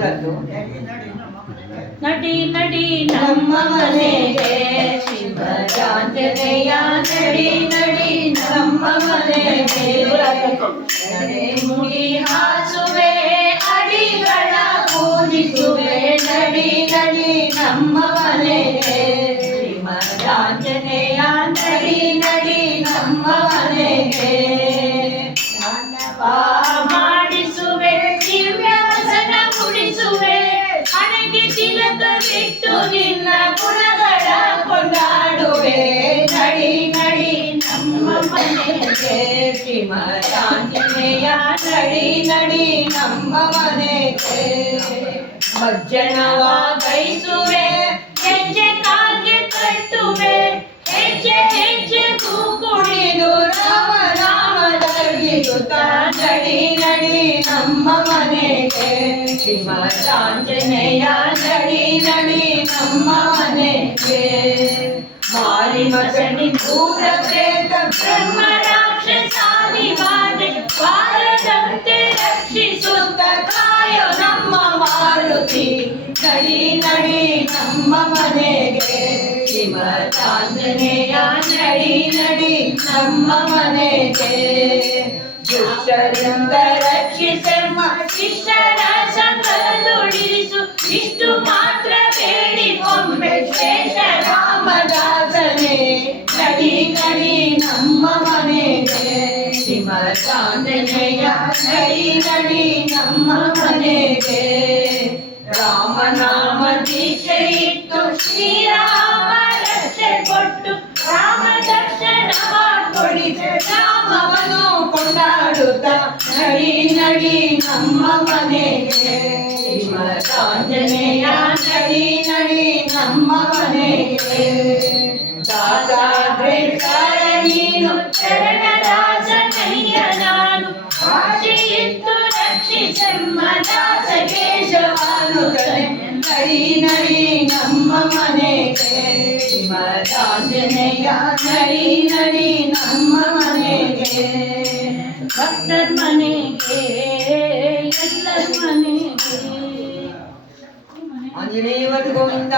ಊರದ್ದು. ನಡಿ ನಡಿ ನಮ್ಮ ಮನೆಗೆ ಶಿವರಾತ್ರಿಯ ನಡಿ ನಡಿ ನಮ್ಮ ಮನೆಗೆ ನಡೆ ಮುಡಿ ಹಾಸುವೆ ಅಡಿಗಳ ಪೂಜಿಸುವೆ ನಡಿ ನಡಿ ನಮ್ಮ ಮನೆಗೆ ಶಿವರಾತ್ರಿಯ ನಡಿ ನಡಿ ನಮ್ಮ ಮನೆಗೆ ಮಾಡಿಸುವೆ ದಿವ್ಯಾಸನ ಮುಡಿಸುವೆ ಹಣೆಗೆ ತಿಲಕ ಬಿಟ್ಟು ನಿನ್ನ ಗುಣಗಳ ಕೊಂಡಾಡುವೆ ನಡಿ ನಡಿ ನಮ್ಮ ಮನೆಗೆ ಶಿವರಾತ್ರಿಯ ನಡಿ ನಡಿ ನಮ್ಮ ಮನೆಗೆ ಮಜ್ಜನವ ಗೈಸುವೆ ಹೆಜ್ಜೆ ಕಾಲ್ಗೆ ಕಟ್ಟುವೆ ಹೆಜ್ಜೆ ಹೆಜ್ಜೆಗೂ ಕುಣಿದು ರಾಮ ನಾಮದರ್ಗಿಸುತ್ತ ನಡಿ ನಡಿ ನಮ್ಮ ಮನೆಗೆ ಶಿವರಾಂಜನೇಯ ನಡಿ ನಡಿ ನಮ್ಮ ಮನೆಗೆ ಮಾರಿ ಮಸಣಿ ದೂರ ಪ್ರೇತ ಬ್ರಹ್ಮ ರಾಕ್ಷಸಾದಿ ಬಾಧೆ ಬಾರದಂತೆ ರಕ್ಷಿಸುತ್ತ ಕಾಯೋ ನಮ್ಮ ಮಾರುತಿ ನಡಿ ನಡಿ ನಮ್ಮ ಮನೆಗೆ ಶಿವರಾಂಜನೇಯ ನಡಿ ನಡಿ ನಮ್ಮ ಮನೆಗೆ ದುಷ್ಟರಿಂದ ರಕ್ಷಿಸಮ್ಮ ಶಿಷ್ಟರ ಸಂಗದುಡಿಸು ಇಷ್ಟು ಮಾತ್ರ ಬೇಡಿಕೊಂಬೆ ಶೇಷ ರಾಮದಾಸನೇ ನಡಿ ನಡಿ ನಮ್ಮ ಮನೆಗೆ ಶಿವರಾಂಜನೇಯ ನಡಿ ನಡಿ ನಮ್ಮ ಮನೆಗೆ ರಾಮನಾಮ ದೀಕ್ಷೆ ಇಟ್ಟು ಶ್ರೀರಾಮ ರಕ್ಷೆ ಕೊಟ್ಟು ರಾಮ ದರ್ಶನ ಮಾಡಿಕೊಡಿದೆ ರಾಮವನು ಕೊಂಡಾಡುತ್ತ ನಡಿ ನಡಿ ನಮ್ಮ ಮನೆಗೆ ಶಿವರಾಂಜನೇಯ ನಡಿ ನಡಿ ನಮ್ಮ ಮನೆಗೆ ದಾಸಾದ್ರೆ ನೀನು ಚರಣದಾಸನಯ್ಯ ನಾನು ಆಶೆ ಇತ್ತು ರಕ್ಷಿಸಮ್ಮ ದಾಸ ಕೇಶವನು ನಡಿ ನಡಿ ನಮ್ಮ ಮನೆಗೆ ಶಿವರಾಂಜನೇಯ ನಡಿ ನಡಿ ನಮ್ಮ ಮನೆಗೆ ಭಕ್ತರ ಮನೆಗೆ ಎಲ್ಲರ ಮನೆಗೆ ಆಂಜನೇಯ ಗೋವಿಂದ.